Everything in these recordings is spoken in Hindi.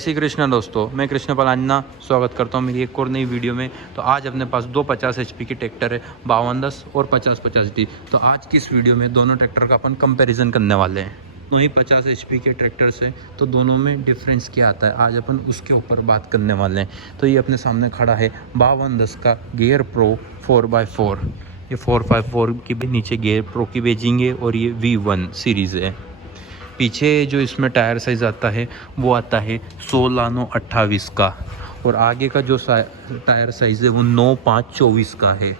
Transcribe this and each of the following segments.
श्री कृष्ण दोस्तों, मैं कृष्ण पलान्ना स्वागत करता हूं मेरी एक और नई वीडियो में। तो आज अपने पास दो 50 HP की ट्रैक्टर है, 5210 और 5050D। तो आज की इस वीडियो में दोनों ट्रैक्टर का अपन कंपैरिजन करने वाले हैं। दोनों ही 50 HP के ट्रैक्टर्स हैं, तो दोनों में डिफरेंस क्या आता है आज अपन उसके ऊपर बात करने वाले हैं। तो ये अपने सामने खड़ा है 5210 का गियर प्रो 4x4। ये 4x4 की भी नीचे गियर प्रो की बेजिंग है और ये V1 सीरीज़ है। पीछे जो इसमें टायर साइज़ आता है वो आता है 16/9/28 का, और आगे का जो टायर साइज़ है वो 9/5/24 का है।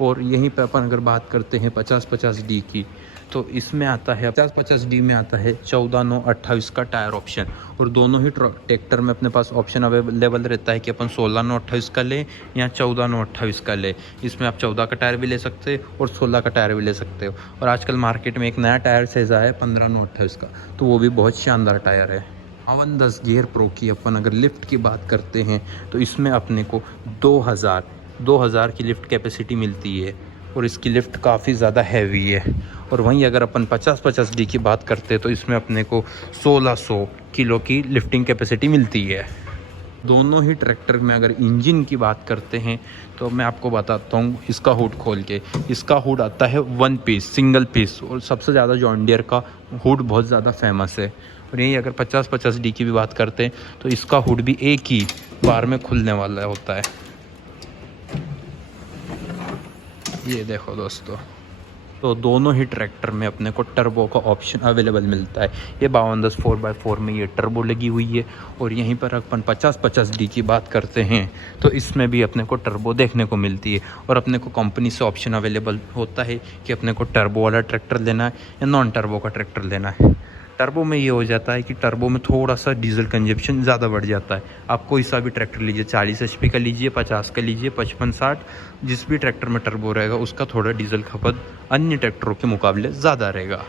और यहीं पे अपन अगर बात करते हैं 5050D की, तो इसमें आता है 5050D में आता है 14/9/28 का टायर ऑप्शन। और दोनों ही ट्रैक्टर में अपने पास ऑप्शन अवेलेबल रहता है कि अपन 16/9/28 का लें या 14/9/28 का लें। इसमें आप 14 का टायर भी ले सकते हो और 16 का टायर भी ले सकते हो। और आजकल मार्केट में एक नया टायर साइज़ आया है 15/9/28 का, तो वो भी बहुत शानदार टायर है। 5210 गियर प्रो की अपन अगर लिफ्ट की बात करते हैं तो इसमें अपने को 2000 की लिफ्ट कैपेसिटी मिलती है, और इसकी लिफ्ट काफ़ी ज़्यादा हैवी है। और वहीं अगर अपन 5050D की बात करते हैं तो इसमें अपने को 1600 किलो की लिफ्टिंग कैपेसिटी मिलती है। दोनों ही ट्रैक्टर में अगर इंजन की बात करते हैं तो मैं आपको बताता हूँ इसका हुड खोल के। इसका हुड आता है 1 पीस, सिंगल पीस, और सबसे ज़्यादा जॉन डियर का हुड बहुत ज़्यादा फेमस है। और यही अगर 5050D की भी बात करते हैं तो इसका हुड भी एक ही बार में खुलने वाला होता है। ये देखो दोस्तों, तो दोनों ही ट्रैक्टर में अपने को टर्बो का ऑप्शन अवेलेबल मिलता है। ये 5210 4x4 में ये टर्बो लगी हुई है। और यहीं पर अपन 5050D की बात करते हैं तो इसमें भी अपने को टर्बो देखने को मिलती है। और अपने को कंपनी से ऑप्शन अवेलेबल होता है कि अपने को टर्बो वाला ट्रैक्टर लेना है या नॉन टर्बो का ट्रैक्टर लेना है। टर्बो में ये हो जाता है कि टर्बो में थोड़ा सा डीजल कंजप्शन ज़्यादा बढ़ जाता है। आप कोई सा भी ट्रैक्टर लीजिए, 40 HP का लीजिए, 50 का लीजिए, 55-60, जिस भी ट्रैक्टर में टर्बो रहेगा उसका थोड़ा डीजल खपत अन्य ट्रैक्टरों के मुकाबले ज़्यादा रहेगा।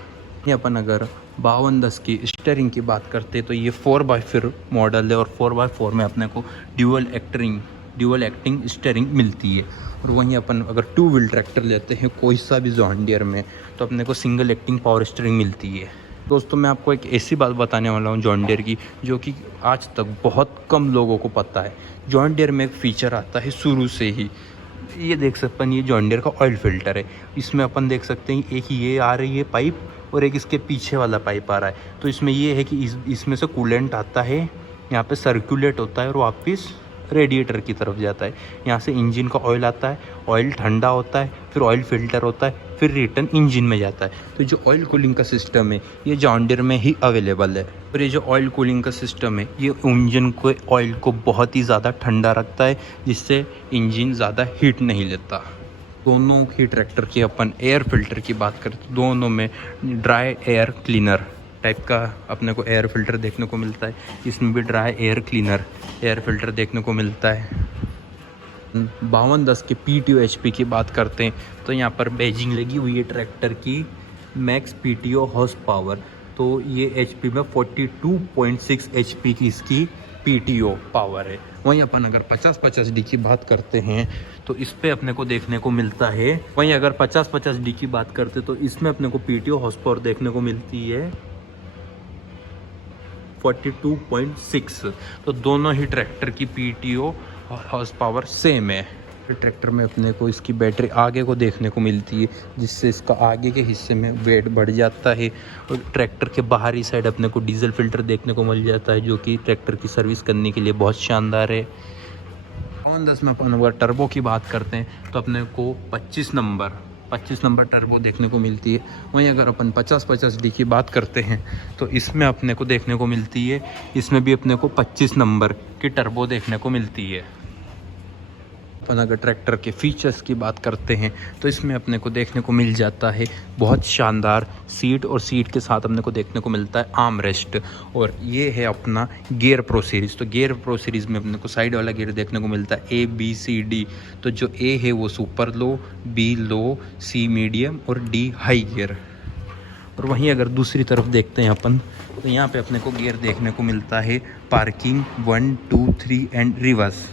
ये अपन अगर 5210 की स्टीयरिंग की बात करते तो ये 4x4 मॉडल है, और 4x4 में अपने को ड्यूअल एक्टिंग स्टीयरिंग मिलती है। और वहीं अपन अगर 2 व्हील ट्रैक्टर लेते हैं कोई सा भी जॉन डियर में, तो अपने को सिंगल एक्टिंग पावर स्टीयरिंग मिलती है। दोस्तों, मैं आपको एक ऐसी बात बताने वाला हूँ जॉन डियर की जो कि आज तक बहुत कम लोगों को पता है। जॉन डियर में एक फ़ीचर आता है शुरू से ही, ये देख सकते हैं, ये जॉन डियर का ऑयल फिल्टर है। इसमें अपन देख सकते हैं एक ये आ रही है पाइप और एक इसके पीछे वाला पाइप आ रहा है। तो इसमें ये है कि इसमें से कूलेंट आता है, यहाँ पे सर्कुलेट होता है और वापस रेडिएटर की तरफ जाता है। यहाँ से इंजन का ऑयल आता है, ऑयल ठंडा होता है, फिर ऑयल फिल्टर होता है, फिर रिटर्न इंजन में जाता है। तो जो ऑयल कूलिंग का सिस्टम है ये जॉन डियर में ही अवेलेबल है। और ये जो ऑयल कूलिंग का सिस्टम है ये इंजन को, ऑयल को बहुत ही ज़्यादा ठंडा रखता है, जिससे इंजन ज़्यादा हीट नहीं लेता। दोनों ही ट्रैक्टर की अपन एयर फिल्टर की बात करें तो दोनों में ड्राई एयर क्लीनर टाइप का अपने को एयर फिल्टर देखने को मिलता है। इसमें भी dry air cleaner air filter देखने को मिलता है। 5210 के PTO HP की बात करते हैं तो यहाँ पर बेजिंग लगी हुई है ट्रैक्टर की मैक्स PTO हॉर्स पावर। तो ये HP में 42.6 HP की इसकी PTO पावर है। वहीं अपन अगर 5050D की बात करते हैं तो इस पे अपने को देखने को मिलता है, वहीं अगर 5050D की बात करते तो इसमें अपने को PTO हॉर्स पावर देखने को मिलती है 42.6। तो दोनों ही ट्रैक्टर की PTO हॉर्स पावर सेम है। ट्रैक्टर में अपने को इसकी बैटरी आगे को देखने को मिलती है, जिससे इसका आगे के हिस्से में वेट बढ़ जाता है। और ट्रैक्टर के बाहरी साइड अपने को डीजल फिल्टर देखने को मिल जाता है, जो कि ट्रैक्टर की सर्विस करने के लिए बहुत शानदार है। 5210 में अपन अगर टर्बो की बात करते हैं तो अपने को 25 नंबर टर्बो देखने को मिलती है। वहीं अगर अपन 5050D की बात करते हैं तो इसमें अपने को देखने को मिलती है, इसमें भी अपने को 25 नंबर की टर्बो देखने को मिलती है। अपन अगर ट्रैक्टर के फीचर्स की बात करते हैं तो इसमें अपने को देखने को मिल जाता है बहुत शानदार सीट, और सीट के साथ अपने को देखने को मिलता है आर्म रेस्ट। और ये है अपना गियर प्रो सीरीज़। तो गियर प्रो सीरीज़ में अपने को साइड वाला गियर देखने को मिलता है A B C D। तो जो A है वो सुपर लो, B लो, C मीडियम और D हाई गियर। और वहीं अगर दूसरी तरफ देखते हैं अपन तो यहाँ पे अपने को गियर देखने को मिलता है पार्किंग 1 2 3 एंड रिवर्स।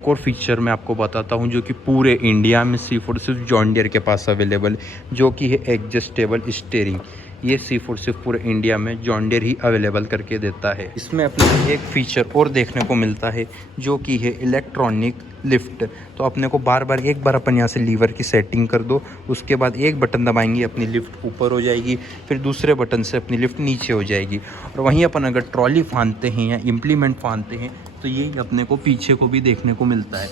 एक और फीचर मैं आपको बताता हूँ जो कि पूरे इंडिया में सिर्फ और सिर्फ जॉन डियर के पास अवेलेबल, जो कि है एडजस्टेबल स्टीयरिंग। ये C4 सिर्फ पूरे इंडिया में जॉन डीयर ही अवेलेबल करके देता है। इसमें अपने एक फीचर और देखने को मिलता है जो कि है इलेक्ट्रॉनिक लिफ्ट। तो अपने को एक बार अपन यहाँ से लीवर की सेटिंग कर दो, उसके बाद एक बटन दबाएंगे अपनी लिफ्ट ऊपर हो जाएगी, फिर दूसरे बटन से अपनी लिफ्ट नीचे हो जाएगी। और वहीं अपन अगर ट्रॉली फांदते हैं या इम्प्लीमेंट फांदते हैं तो ये अपने को पीछे को भी देखने को मिलता है।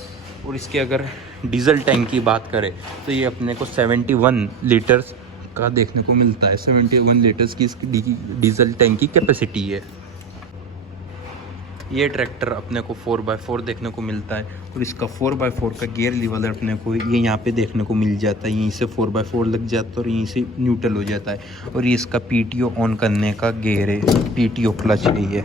और इसके अगर डीजल टैंक की बात करें तो ये अपने को 71 लीटर्स का देखने को मिलता है। 71 लीटर्स की इसकी डीजल टैंक की कैपेसिटी है। ये ट्रैक्टर अपने को 4x4 देखने को मिलता है और इसका 4x4 का गियर लेवल अपने को ये यहाँ पे देखने को मिल जाता है। यहीं से 4x4 लग जाता है और यहीं से न्यूट्रल हो जाता है। और ये इसका PTO ऑन करने का गियर है, PTO क्लच है ये।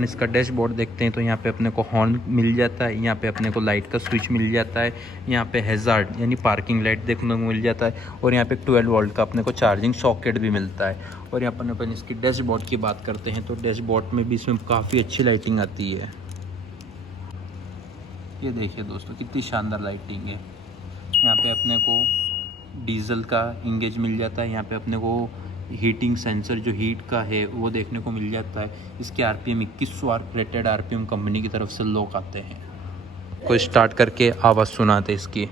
इसका डैशबोर्ड देखते हैं तो यहाँ पे अपने को हॉर्न मिल जाता है, यहाँ पे अपने को लाइट का स्विच मिल जाता है, यहाँ पे हैज़ार्ड यानी पार्किंग लाइट देखने को मिल जाता है और यहाँ पे 12 वोल्ट का अपने को चार्जिंग सॉकेट भी मिलता है। और यहाँ पर अपन इसकी डैशबोर्ड की बात करते हैं तो डैशबोर्ड में भी इसमें काफ़ी अच्छी लाइटिंग आती है। ये देखिए दोस्तों कितनी शानदार लाइटिंग है। यहाँ पे अपने को डीजल का इंगेज मिल जाता है, यहाँ पे अपने को हीटिंग सेंसर जो हीट का है वो देखने को मिल जाता है। इसके RPM 2100 रेटेड RPM कंपनी की तरफ से लोग आते हैं। कोई स्टार्ट करके आवाज़ सुनाते इसकी तो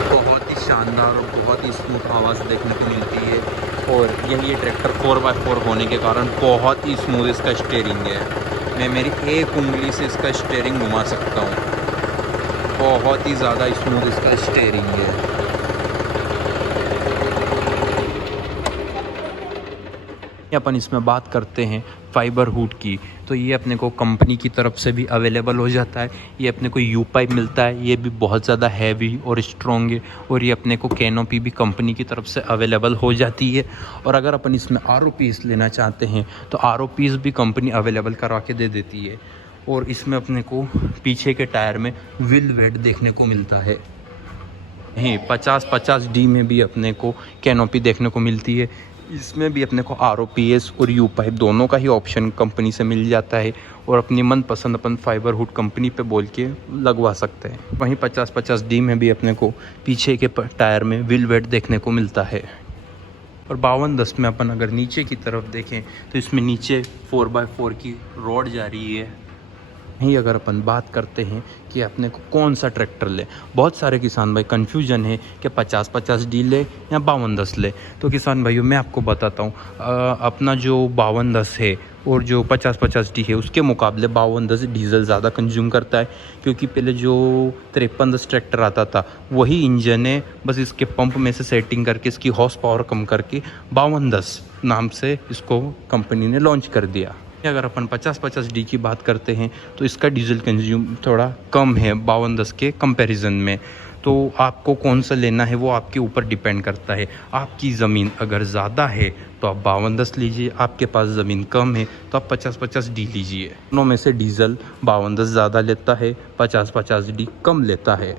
बहुत ही शानदार और बहुत ही स्मूथ आवाज़ देखने को मिलती है। और ये ट्रैक्टर 4x4 होने के कारण बहुत ही स्मूथ इसका स्टीयरिंग है। मैं मेरी एक उंगली से इसका स्टीयरिंग घुमा सकता हूँ, बहुत ही ज़्यादा स्मूथ इसका स्टीयरिंग है। अपन इसमें बात करते हैं फाइबर हुड की तो ये अपने को कंपनी की तरफ से भी अवेलेबल हो जाता है। ये अपने को यू पाइप मिलता है, ये भी बहुत ज़्यादा हैवी और स्ट्रॉन्ग है। और ये अपने को कैनोपी भी कंपनी की तरफ से अवेलेबल हो जाती है। और अगर अपन इसमें RO पीस लेना चाहते हैं तो RO पीस भी कंपनी अवेलेबल करवा के दे देती है। और इसमें अपने को पीछे के टायर में व्हील वेट देखने को मिलता है। 50-50D में भी अपने को कैनोपी देखने को मिलती है। इसमें भी अपने को ROPS और यू पाइप दोनों का ही ऑप्शन कंपनी से मिल जाता है। और अपनी मनपसंद अपन फाइबर हुड कंपनी पे बोल के लगवा सकते हैं। वहीं 50-50D में भी अपने को पीछे के टायर में व्हील वेट देखने को मिलता है। और 5210 में अपन अगर नीचे की तरफ देखें तो इसमें नीचे 4x4 की रॉड जा रही है। ही अगर अपन बात करते हैं कि अपने को कौन सा ट्रैक्टर ले, बहुत सारे किसान भाई कन्फ्यूजन है कि 50-50D ले या 5210 ले। तो किसान भाइयों मैं आपको बताता हूँ, अपना जो 5210 है और जो 50-50D है उसके मुकाबले 5210 डीजल ज़्यादा कंज्यूम करता है। क्योंकि पहले जो 5310 ट्रैक्टर आता था वही इंजन है, बस इसके पंप में से सेटिंग करके इसकी हॉर्स पावर कम करके 5210 नाम से इसको कंपनी ने लॉन्च कर दिया। अगर अपन 50-50D की बात करते हैं तो इसका डीजल कंज्यूम थोड़ा कम है 5210 के कंपैरिजन में। तो आपको कौन सा लेना है वो आपके ऊपर डिपेंड करता है। आपकी ज़मीन अगर ज़्यादा है तो आप 5210 लीजिए, आपके पास ज़मीन कम है तो आप 50-50D लीजिए। दोनों में से डीजल 5210 ज़्यादा लेता है, 50-50D कम लेता है।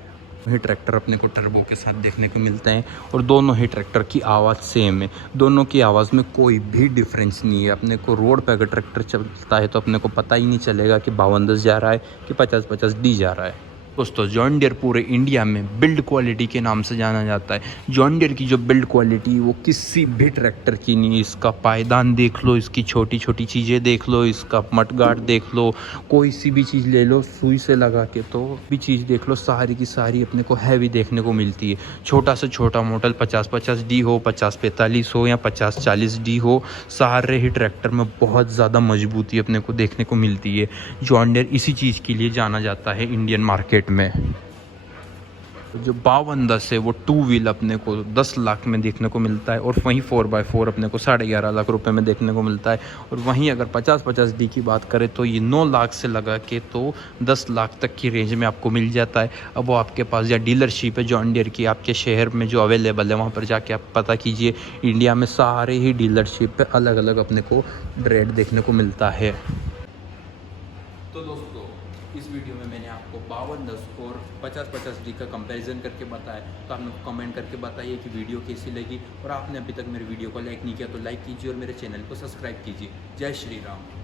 ही ट्रैक्टर अपने को टर्बो के साथ देखने को मिलते हैं और दोनों ही ट्रैक्टर की आवाज़ सेम है। दोनों की आवाज़ में कोई भी डिफरेंस नहीं है। अपने को रोड पे अगर ट्रैक्टर चलता है तो अपने को पता ही नहीं चलेगा कि 5210 जा रहा है कि 50-50D जा रहा है। दोस्तों जॉन डीयर पूरे इंडिया में बिल्ड क्वालिटी के नाम से जाना जाता है। जॉन डीयर की जो बिल्ड क्वालिटी वो किसी भी ट्रैक्टर की नहीं है। इसका पायदान देख लो, इसकी छोटी छोटी चीज़ें देख लो, इसका मडगार्ड देख लो, कोई सी भी चीज़ ले लो सुई से लगा के तो भी चीज़ देख लो, सारी की सारी अपने को हैवी देखने को मिलती है। छोटा से छोटा मॉडल 50-50D हो, 50-45 हो या 50-40D हो, सारे ही ट्रैक्टर में बहुत ज़्यादा मजबूती अपने को देखने को मिलती है। जॉन डीयर इसी चीज़ के लिए जाना जाता है इंडियन मार्केट में। जो 5210 है वो 2 व्हील अपने को 10 लाख में देखने को मिलता है और वहीं 4x4 अपने को 11.5 लाख रुपए में देखने को मिलता है। और वहीं अगर 50-50D की बात करें तो ये 9 लाख से लगा के तो 10 लाख तक की रेंज में आपको मिल जाता है। अब वो आपके पास या डीलरशिप है जॉन डीयर की आपके शहर में जो अवेलेबल है वहाँ पर जाके आप पता कीजिए। इंडिया में सारे ही डीलरशिप पे अलग अलग अपने को रेट देखने को मिलता है। तो दोस्तों इस वीडियो में मैंने आपको 5210 और 50-50D का कंपैरिजन करके बताया। तो आप लोग कमेंट करके बताइए कि वीडियो कैसी लगी। और आपने अभी तक मेरे वीडियो को लाइक नहीं किया तो लाइक कीजिए और मेरे चैनल को सब्सक्राइब कीजिए। जय श्री राम।